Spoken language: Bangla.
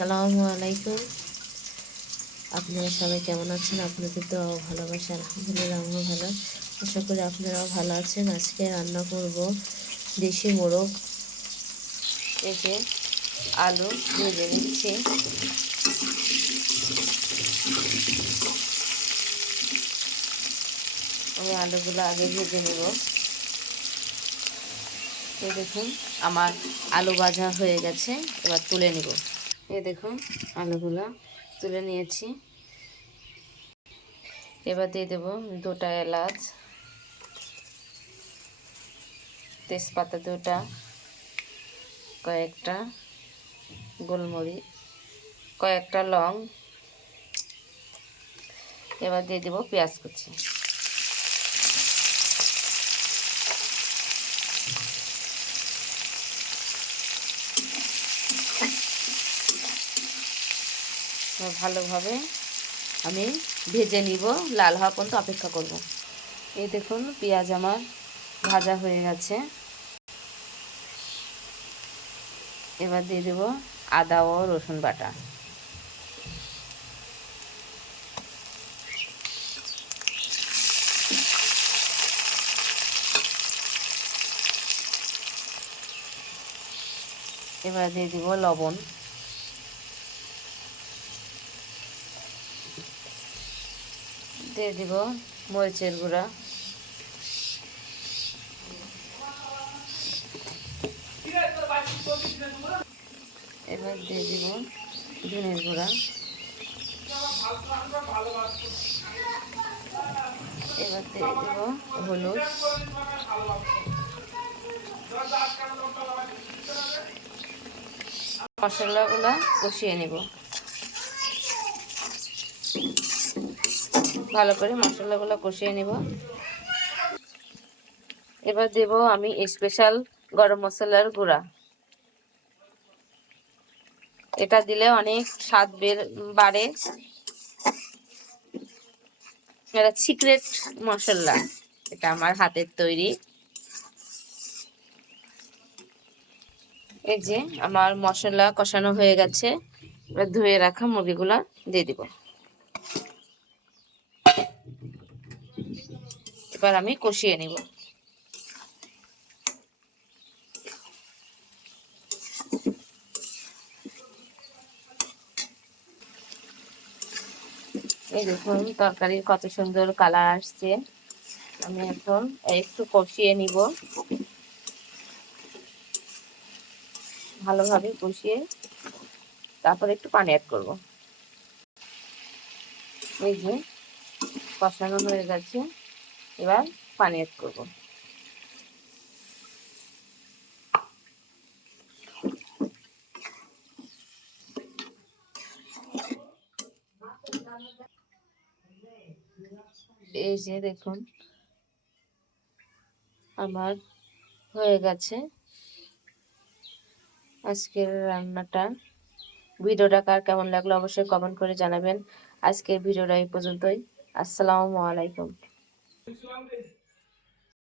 আসসালামু আলাইকুম আপনারা সবাই কেমন আছেন? আপনাদের তো ভালোবাসা, আলহামদুলিল্লাহ আমিও ভালো। আশা করি আপনারাও ভালো আছেন। আজকে রান্না করব দেশি মোরগ। যে আলু ভেজে নিচ্ছি। আমি আলুগুলো আগে ভেজে নেব। দেখুন, আমার আলু ভাজা হয়ে গেছে। এবার তুলে নিব। এই দেখুন, আলুগুলো তুলে নিয়েছি। এবার দিয়ে দেবো দুটা এলাচ, তেজপাতা দুটা, কয়েকটা গোলমরিচ, কয়েকটা লং। এবার দিয়ে দেবো পেঁয়াজ কুচি। ভালোভাবে আমি ভেজে নিব, লাল হওয়া পর্যন্ত অপেক্ষা করব। এই দেখুন, পেঁয়াজ আমার ভাজা হয়ে গেছে। এবার দিয়ে দেব আদা ও রসুন বাটা। এবার দিয়ে দিব লবণ। দিয়ে দিব মরিচের গুঁড়া। এবার দিয়ে দিব ধনের গুঁড়া। এবার দিয়ে দিব হলুদ। মশলাগুলো কষিয়ে নেব। ভালো করে মশলাগুলো কষিয়ে নেব। এবার দেব আমি স্পেশাল গরম মশলার গুঁড়া। এটা দিলে অনেক স্বাদ বের, বাড়ে। এটা সিক্রেট মশলা, এটা আমার হাতের তৈরি। এই যে আমার মশলা কষানো হয়ে গেছে, এবার ধুয়ে রাখা মুরগিগুলো দিয়ে দিব। এবার আমি কষিয়ে নিব। এই দেখুন, তরকারির কত সুন্দর কালার আসছে। আমি এখন একটু কষিয়ে নিব। ভালোভাবে কষিয়ে তারপর একটু পানি অ্যাড করব। এই যে কষানো হয়ে গেছে। এবার পানি অ্যাড করব। এই যে দেখুন, আমার হয়ে গেছে। আজকের রান্নাটা। ভিডিওটা কার কেমন লাগল অবশ্যই কমেন্ট করে জানাবেন। আজকের ভিডিওটা এই পর্যন্তই। আসসালামু আলাইকুম। Hüsran Bey.